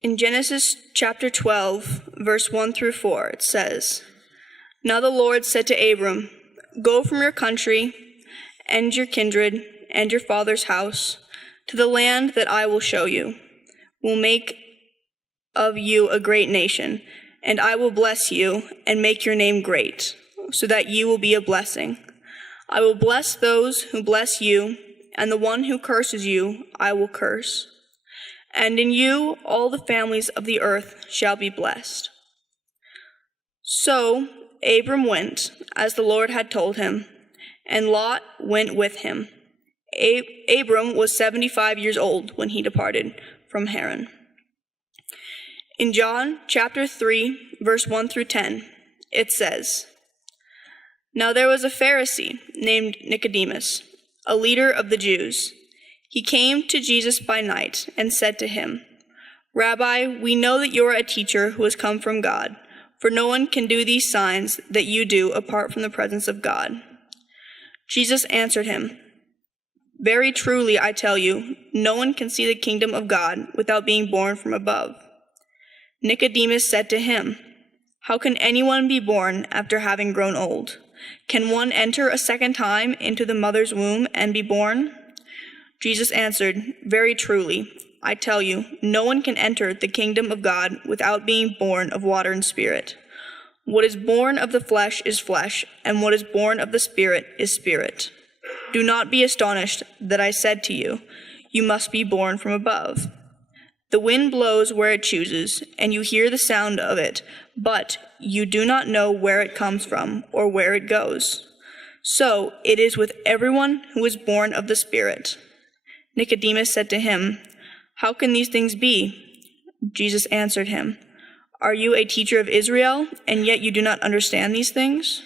In Genesis chapter 12, verse 1 through 4, it says, "Now the Lord said to Abram, 'Go from your country and your kindred and your father's house to the land that I will show you. Will make of you a great nation, and I will bless you and make your name great, so that you will be a blessing. I will bless those who bless you, and the one who curses you I will curse. And in you all the families of the earth shall be blessed.' So Abram went, as the Lord had told him, and Lot went with him. Abram was 75 years old when he departed from Haran." In John chapter 3, verse 1 through 10, it says, "Now there was a Pharisee named Nicodemus, a leader of the Jews. He came to Jesus by night and said to him, 'Rabbi, we know that you are a teacher who has come from God, for no one can do these signs that you do apart from the presence of God.' Jesus answered him, 'Very truly I tell you, no one can see the kingdom of God without being born from above.' Nicodemus said to him, 'How can anyone be born after having grown old? Can one enter a second time into the mother's womb and be born?' Jesus answered, 'Very truly, I tell you, no one can enter the kingdom of God without being born of water and spirit. What is born of the flesh is flesh, and what is born of the Spirit is spirit. Do not be astonished that I said to you, you must be born from above. The wind blows where it chooses, and you hear the sound of it, but you do not know where it comes from or where it goes. So it is with everyone who is born of the Spirit.' Nicodemus said to him, 'How can these things be?' Jesus answered him, 'Are you a teacher of Israel, and yet you do not understand these things?'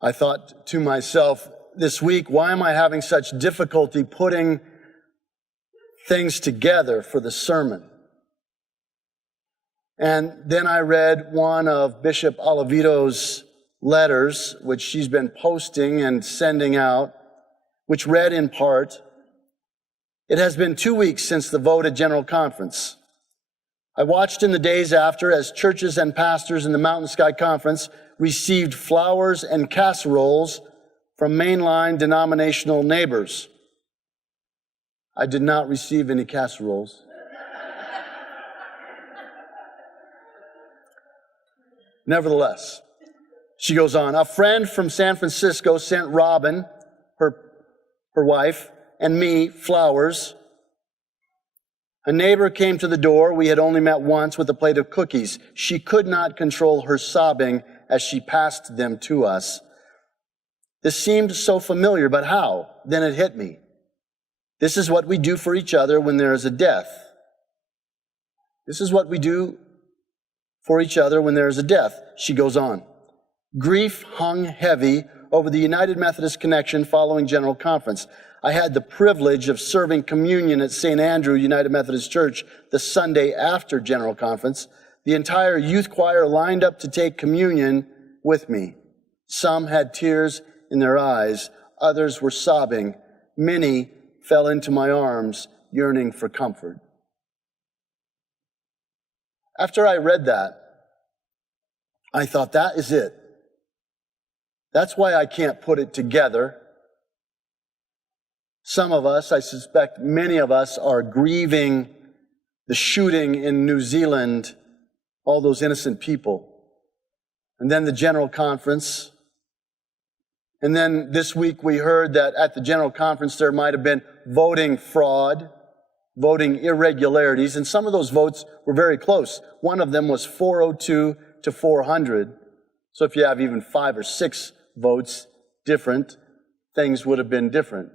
I thought to myself this week, why am I having such difficulty putting things together for the sermon? And then I read one of Bishop Olivedo's letters, which she's been posting and sending out, which read in part, "It has been 2 weeks since the vote at General Conference. I watched in the days after as churches and pastors in the Mountain Sky Conference received flowers and casseroles from mainline denominational neighbors. I did not receive any casseroles. Nevertheless," she goes on, "a friend from San Francisco sent Robin, her wife, and me flowers. A neighbor came to the door. We had only met once with a plate of cookies. She could not control her sobbing as she passed them to us. This seemed so familiar, but how? Then it hit me. This is what we do for each other when there is a death. This is what we do for each other when there is a death." She goes on. "Grief hung heavy over the United Methodist Connection following General Conference. I had the privilege of serving communion at St. Andrew United Methodist Church the Sunday after General Conference. The entire youth choir lined up to take communion with me. Some had tears in their eyes. Others were sobbing. Many fell into my arms, yearning for comfort." After I read that, I thought, that is it. That's why I can't put it together. Some of us, I suspect many of us, are grieving the shooting in New Zealand, all those innocent people. And then the General Conference. And then this week we heard that at the General Conference there might have been voting fraud, voting irregularities, and some of those votes were very close. One of them was 402 to 400. So if you have even 5 or 6 votes different, things would have been different.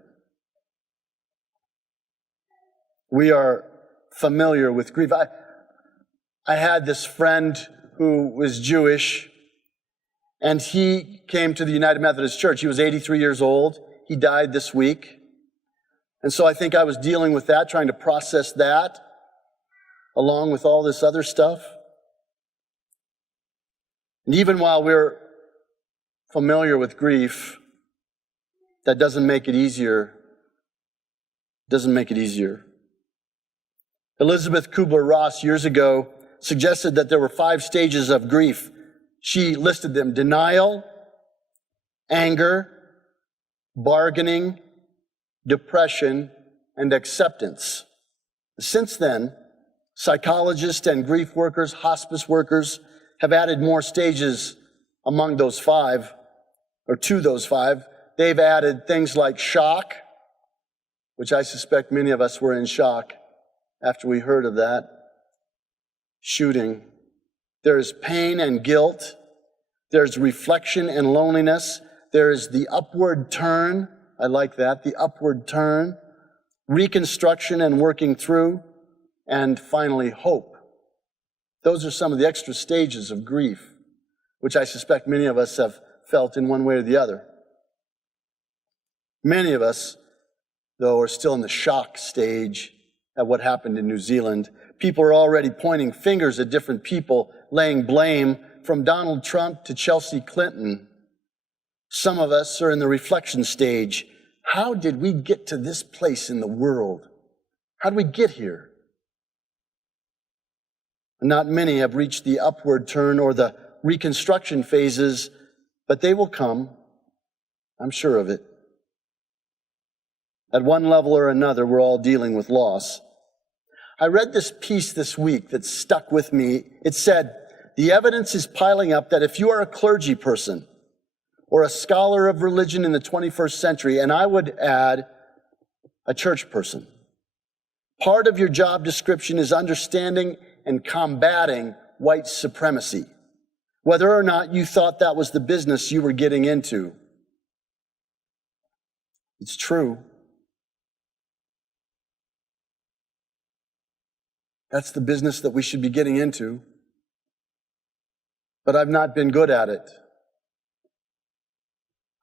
We are familiar with grief. I had this friend who was Jewish, and he came to the United Methodist Church. He was 83 years old. He died this week. And so I think I was dealing with that, trying to process that, along with all this other stuff. And even while we're familiar with grief, that doesn't make it easier. Elizabeth Kubler-Ross years ago suggested that there were 5 stages of grief. She listed them: denial, anger, bargaining, depression, and acceptance. Since then, psychologists and grief workers, hospice workers have added more stages among those 5, or to those 5. They've added things like shock, which I suspect many of us were in shock after we heard of that shooting. There's pain and guilt. There's reflection and loneliness. There's the upward turn. I like that, the upward turn. Reconstruction and working through. And finally, hope. Those are some of the extra stages of grief, which I suspect many of us have felt in one way or the other. Many of us, though, are still in the shock stage at what happened in New Zealand. People are already pointing fingers at different people, laying blame from Donald Trump to Chelsea Clinton. Some of us are in the reflection stage. How did we get to this place in the world? How did we get here? Not many have reached the upward turn or the reconstruction phases, but they will come. I'm sure of it. At one level or another, we're all dealing with loss. I read this piece this week that stuck with me. It said, the evidence is piling up that if you are a clergy person or a scholar of religion in the 21st century, and I would add a church person, part of your job description is understanding and combating white supremacy, whether or not you thought that was the business you were getting into. It's true. That's the business that we should be getting into. But I've not been good at it.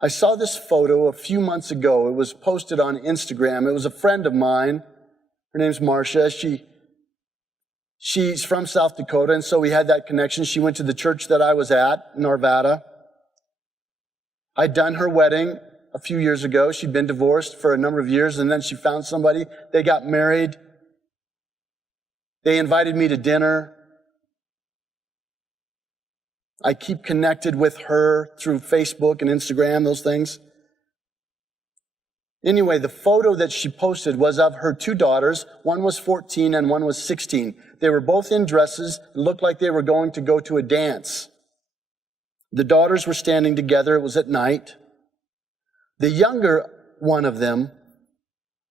I saw this photo a few months ago. It was posted on Instagram. It was a friend of mine. Her name's Marcia. She's from South Dakota, and so we had that connection. She went to the church that I was at in Arvada. I'd done her wedding a few years ago. She'd been divorced for a number of years, and then she found somebody. They got married. They invited me to dinner. I keep connected with her through Facebook and Instagram, those things. Anyway, the photo that she posted was of her 2 daughters. One was 14 and one was 16. They were both in dresses. It looked like they were going to go to a dance. The daughters were standing together. It was at night. The younger one of them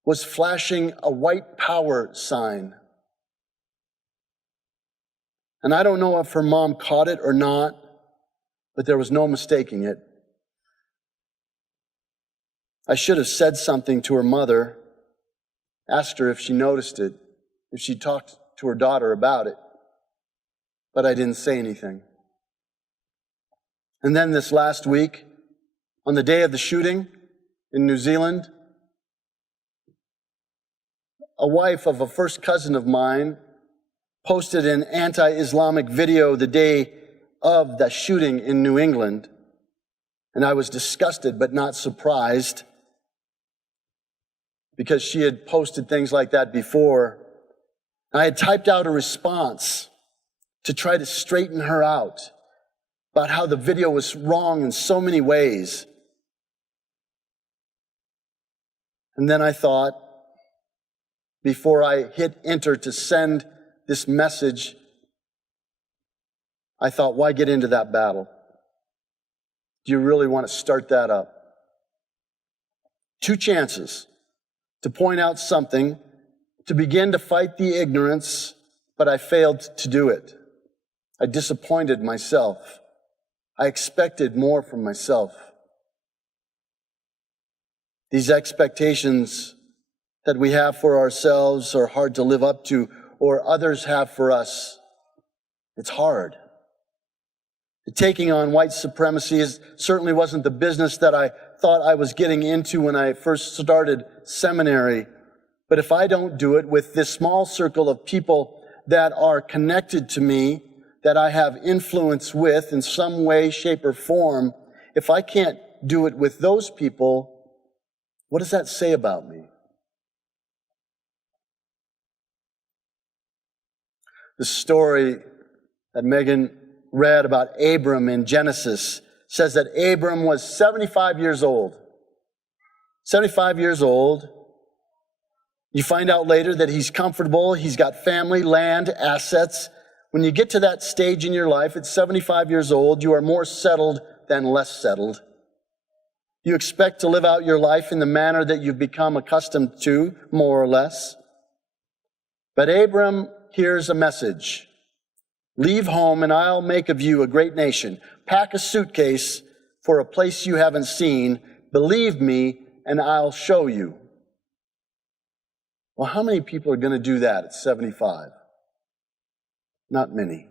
was flashing a white power sign. And I don't know if her mom caught it or not, but there was no mistaking it. I should have said something to her mother, asked her if she noticed it, if she talked to her daughter about it, but I didn't say anything. And then this last week, on the day of the shooting in New Zealand, a wife of a first cousin of mine posted an anti-Islamic video the day of the shooting in New England. And I was disgusted but not surprised because she had posted things like that before. I had typed out a response to try to straighten her out about how the video was wrong in so many ways. And then I thought, before I hit enter to send this message, I thought, why get into that battle? Do you really want to start that up? 2 chances to point out something, to begin to fight the ignorance, but I failed to do it. I disappointed myself. I expected more from myself. These expectations that we have for ourselves are hard to live up to, or others have for us. It's hard. Taking on white supremacy certainly wasn't the business that I thought I was getting into when I first started seminary But if I don't do it with this small circle of people that are connected to me, that I have influence with in some way, shape, or form, if I can't do it with those people, what does that say about me? The story that Megan read about Abram in Genesis says that Abram was 75 years old. 75 years old. You find out later that he's comfortable, he's got family, land, assets. When you get to that stage in your life, at 75 years old, you are more settled than less settled. You expect to live out your life in the manner that you've become accustomed to, more or less. But Abram hears a message. Leave home and I'll make of you a great nation. Pack a suitcase for a place you haven't seen. Believe me and I'll show you. Well, how many people are going to do that at 75? Not many.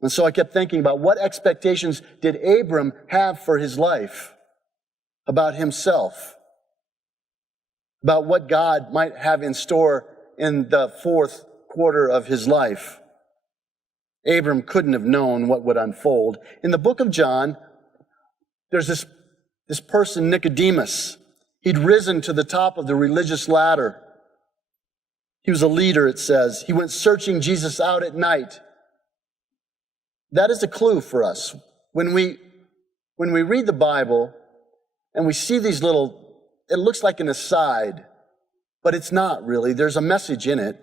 And so I kept thinking about what expectations did Abram have for his life, about himself, about what God might have in store in the fourth quarter of his life. Abram couldn't have known what would unfold. In the book of John, there's this person, Nicodemus. He'd risen to the top of the religious ladder. He was a leader, it says. He went searching Jesus out at night. That is a clue for us. When we read the Bible and we see these little, it looks like an aside, but it's not really. There's a message in it.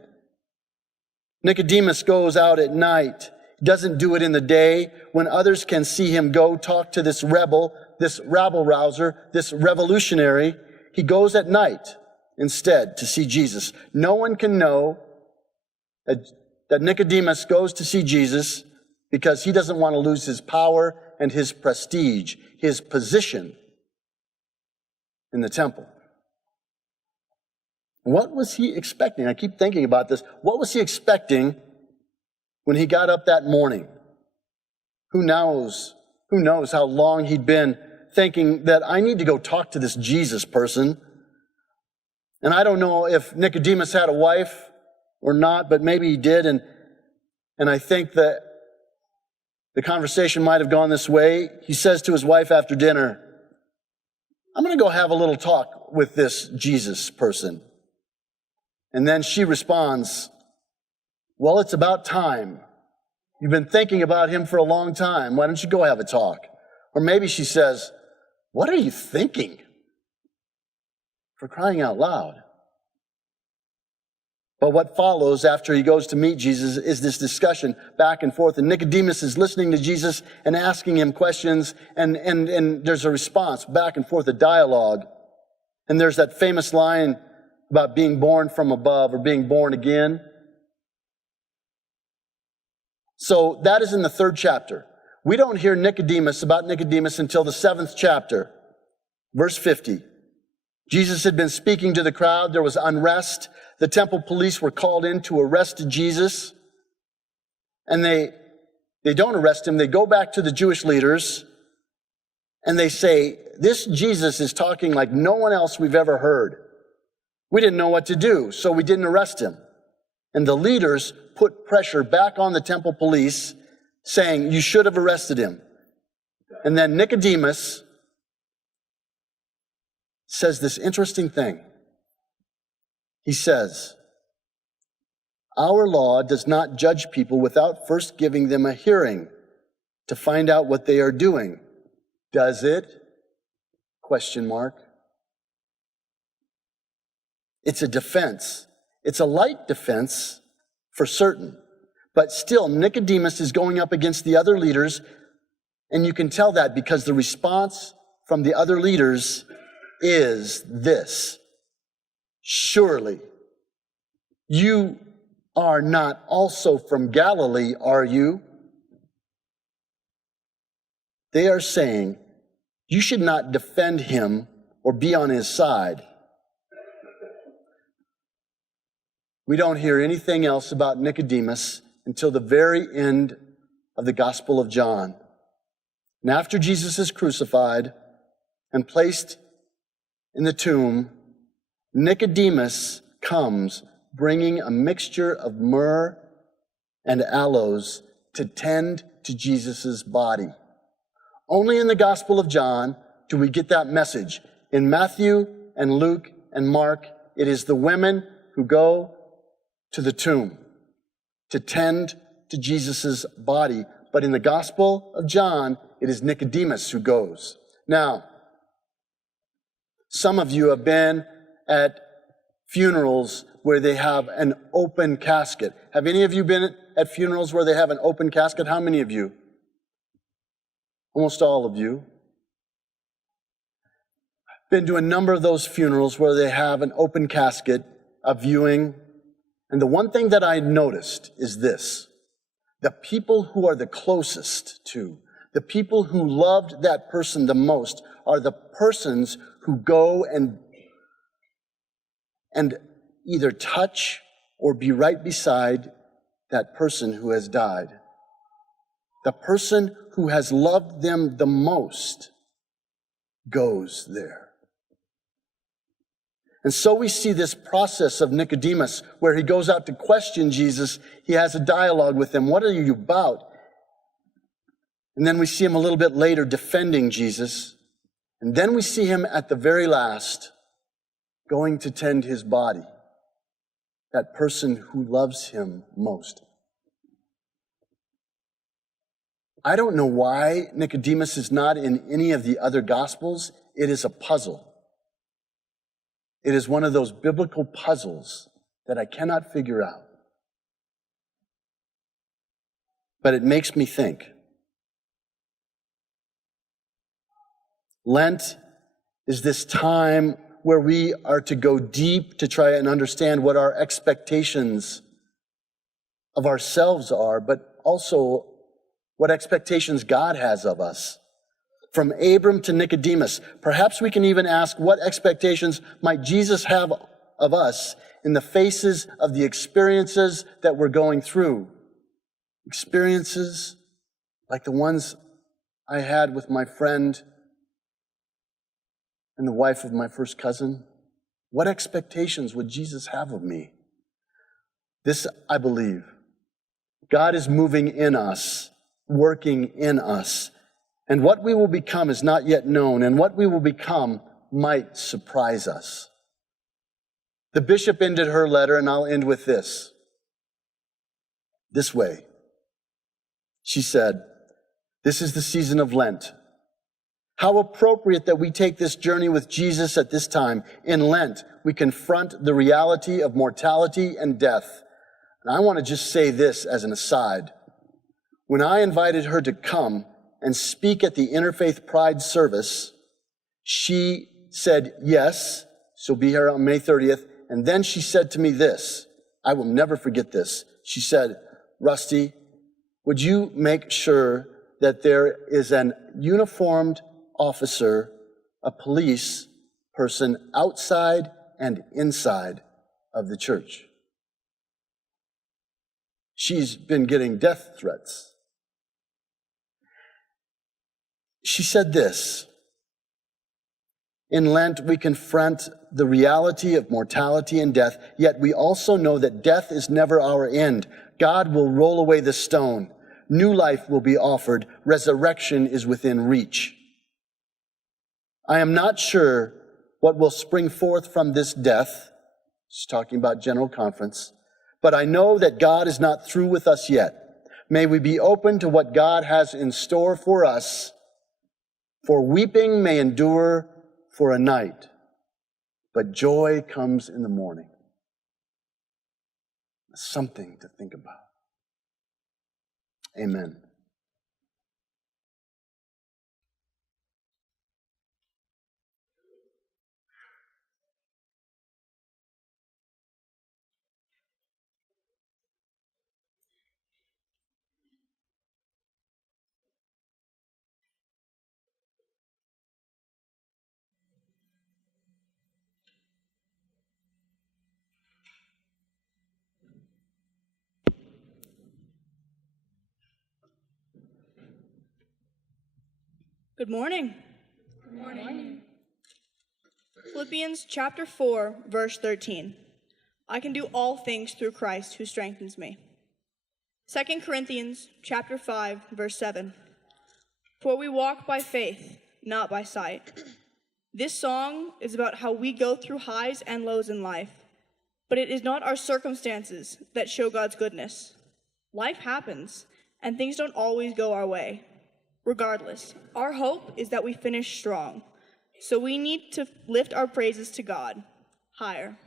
Nicodemus goes out at night. He doesn't do it in the day when others can see him go talk to this rebel, this rabble-rouser, this revolutionary. He goes at night instead to see Jesus. No one can know that Nicodemus goes to see Jesus because he doesn't want to lose his power and his prestige, his position in the temple. What was he expecting? I keep thinking about this. What was he expecting when he got up that morning? Who knows? Who knows how long he'd been thinking that I need to go talk to this Jesus person. And I don't know if Nicodemus had a wife or not, but maybe he did. And I think that the conversation might have gone this way. He says to his wife after dinner, I'm going to go have a little talk with this Jesus person. And then she responds, well, it's about time. You've been thinking about him for a long time. Why don't you go have a talk? Or maybe she says, what are you thinking? For crying out loud. But what follows after he goes to meet Jesus is this discussion back and forth. And Nicodemus is listening to Jesus and asking him questions. And there's a response back and forth, a dialogue. And there's that famous line about being born from above or being born again. So that is in the 3rd chapter. We don't hear about Nicodemus until the 7th chapter, verse 50. Jesus had been speaking to the crowd. There was unrest. The temple police were called in to arrest Jesus. And they don't arrest him. They go back to the Jewish leaders and they say, this Jesus is talking like no one else we've ever heard. We didn't know what to do, so we didn't arrest him. And the leaders put pressure back on the temple police, saying, you should have arrested him. And then Nicodemus says this interesting thing. He says, our law does not judge people without first giving them a hearing to find out what they are doing. Does it? Question mark. It's a defense. It's a light defense for certain. But still, Nicodemus is going up against the other leaders, and you can tell that because the response from the other leaders is this. Surely, you are not also from Galilee, are you? They are saying, you should not defend him or be on his side. We don't hear anything else about Nicodemus until the very end of the Gospel of John. And after Jesus is crucified and placed in the tomb, Nicodemus comes bringing a mixture of myrrh and aloes to tend to Jesus' body. Only in the Gospel of John do we get that message. In Matthew and Luke and Mark, it is the women who go to the tomb to tend to Jesus' body. But in the Gospel of John, it is Nicodemus who goes. Now, some of you have been at funerals where they have an open casket. Have any of you been at funerals where they have an open casket? How many of you? Almost all of you. Been to a number of those funerals where they have an open casket, a viewing. And the one thing that I noticed is this. The people who are the closest to, the people who loved that person the most, are the persons who go and either touch or be right beside that person who has died. The person who has loved them the most goes there. And so we see this process of Nicodemus where he goes out to question Jesus. He has a dialogue with him. What are you about? And then we see him a little bit later defending Jesus. And then we see him at the very last going to tend his body. That person who loves him most. I don't know why Nicodemus is not in any of the other Gospels. It is a puzzle. It is one of those biblical puzzles that I cannot figure out. But it makes me think. Lent is this time where we are to go deep to try and understand what our expectations of ourselves are, but also what expectations God has of us. From Abram to Nicodemus, perhaps we can even ask what expectations might Jesus have of us in the faces of the experiences that we're going through. Experiences like the ones I had with my friend and the wife of my first cousin. What expectations would Jesus have of me? This, I believe, God is moving in us, working in us. And what we will become is not yet known, and what we will become might surprise us. The bishop ended her letter, and I'll end with this. This way. She said, "This is the season of Lent. How appropriate that we take this journey with Jesus at this time. In Lent, we confront the reality of mortality and death." And I want to just say this as an aside. When I invited her to come and speak at the Interfaith Pride service, she said yes, she'll be here on May 30th. And then she said to me this, I will never forget this. She said, "Rusty, would you make sure that there is an uniformed officer, a police person outside and inside of the church?" She's been getting death threats. She said this, "In Lent, we confront the reality of mortality and death, yet we also know that death is never our end. God will roll away the stone. New life will be offered. Resurrection is within reach. I am not sure what will spring forth from this death." She's talking about General Conference. "But I know that God is not through with us yet. May we be open to what God has in store for us. For weeping may endure for a night, but joy comes in the morning." Something to think about. Amen. Good morning. Good morning. Philippians chapter 4, verse 13. I can do all things through Christ who strengthens me. 2 Corinthians chapter 5, verse 7. For we walk by faith, not by sight. This song is about how we go through highs and lows in life, but it is not our circumstances that show God's goodness. Life happens, and things don't always go our way. Regardless, our hope is that we finish strong, so we need to lift our praises to God higher.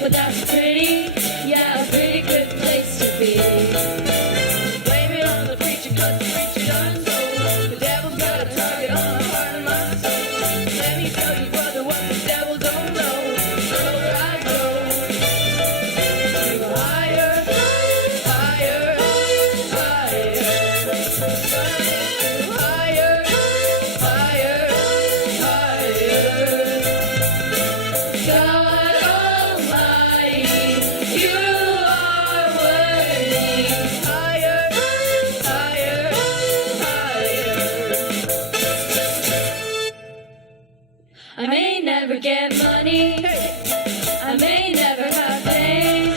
But that's pretty, yeah, a pretty good place to be. Blame it on the preacher, 'cause the preacher done told. The devil's got a target on the heart of my soul. Let me tell you, brother, what the devil don't know. The lower I go, go higher, higher, higher. Higher, higher, higher. God. I may never get money, I may never have fame,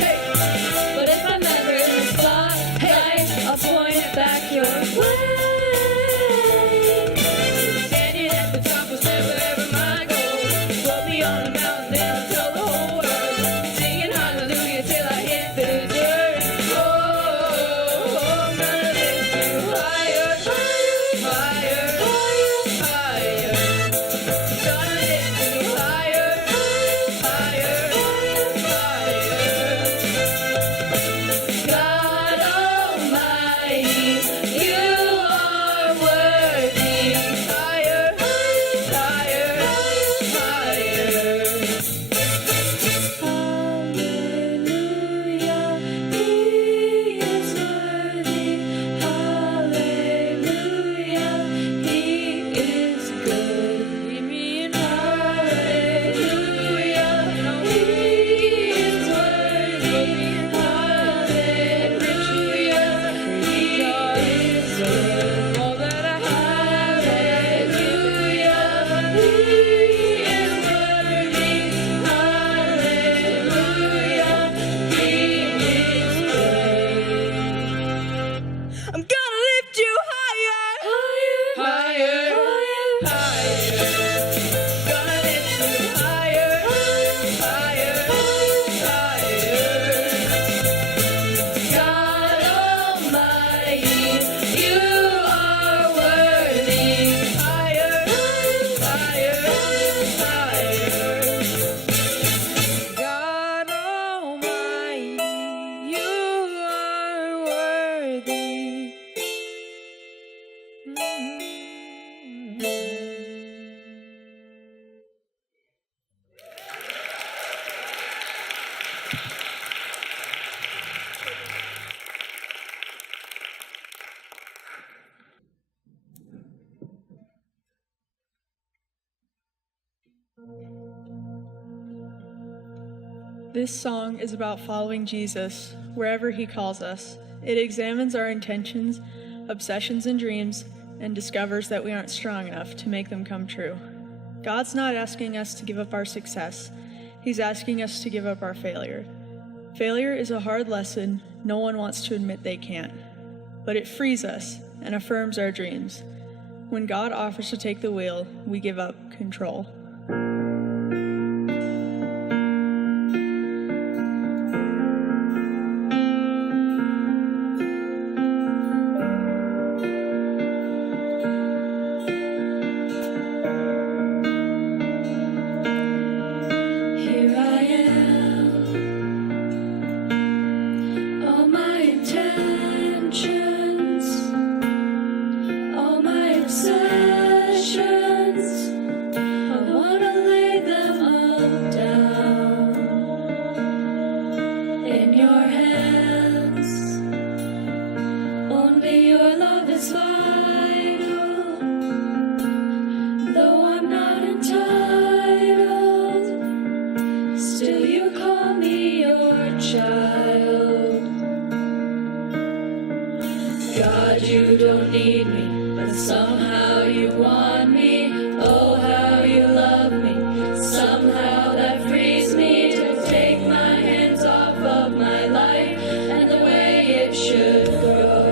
but if I'm ever in the spotlight, I'll point it back your way. Standing at the top was never ever my goal. Put me on the mountain, then I'll tell the whole world. Singing hallelujah till I hit the dirt. Oh, I'm gonna lift you higher, higher, higher. Gonna lift you higher, higher, higher. God Almighty, you are worthy. Higher, higher, higher. Hallelujah, He is worthy. Hallelujah, He is good. Lead me in hallelujah, He is worthy. Hallelujah, He is good. All that I have, hallelujah, He is worthy. Hallelujah, He is good. I'm gonna lift you higher, Higher, higher. Gonna lift you higher, higher, higher. God Almighty, you are worthy. Higher, higher, higher. God Almighty, you are worthy. This song is about following Jesus wherever He calls us. It examines our intentions, obsessions, and dreams, and discovers that we aren't strong enough to make them come true. God's not asking us to give up our success. He's asking us to give up our failure. Failure is a hard lesson no one wants to admit they can't, but it frees us and affirms our dreams. When God offers to take the wheel, we give up control. Here I am, Still you call me your child. God, you don't need me, but somehow you want me. Oh, how you love me. Somehow that frees me to take my hands off of my life and the way it should go.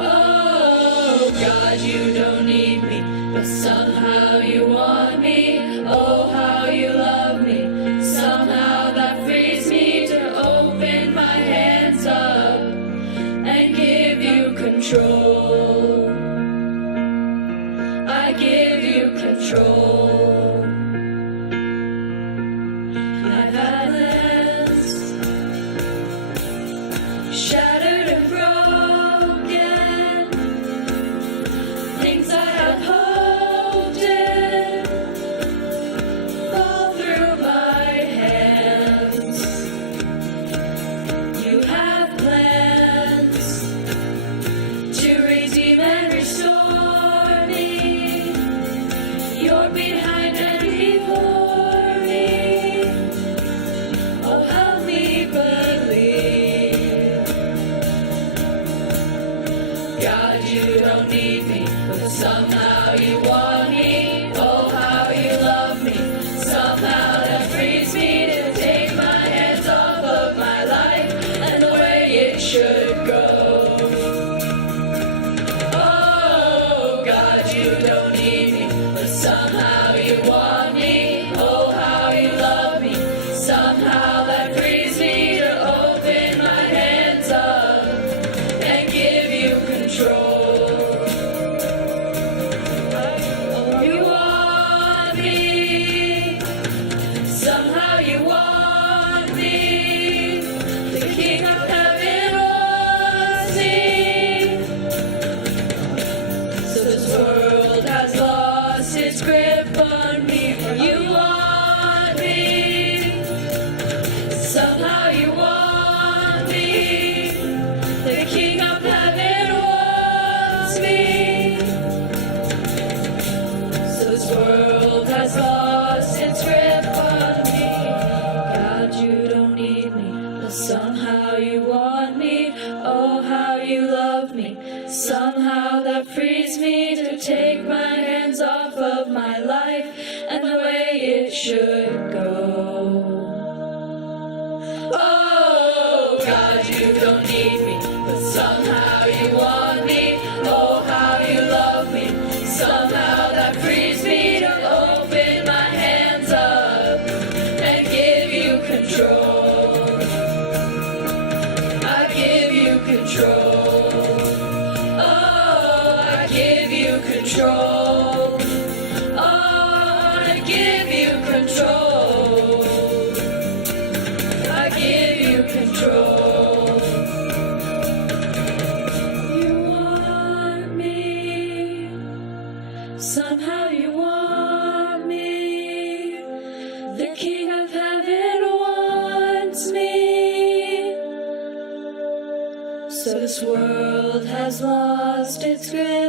Oh, God, you don't need me, but somehow you want me. Oh, how you love me. Somehow that frees me to open my hands up and give you control. I give you control. I've had plans shattered and broken, things I had hoped in fall through my hands. You have plans to redeem and restore me. You're behind and before me. Oh, help me believe. God, you don't need me, but somehow you want me. Oh, how you love me. Somehow that frees me to take my hands off of my life and the way it should go. Oh, God, you don't need me, but somehow you want me. Oh, how you love me. Somehow that frees me to open my hands up and give you control. Oh, you want me. Somehow you want me. The King of Heaven wants me. So this world has lost its grip on me. You want me. Somehow you want me. The King of Heaven wants me. So this world has lost its grip on me. God, you don't need me, but somehow you want me. Oh, how you love me. Somehow that frees me to take my hands off of my life and the way it should go. Oh, God, you don't need me, but somehow you want me. Oh, how you love me. Somehow that frees me to open my hands up and give you control. I give you control. Oh, I give you control. Oh, I give you control. I give you control. You want me. Somehow you want me. The King of Heaven wants me. So this world has lost its grip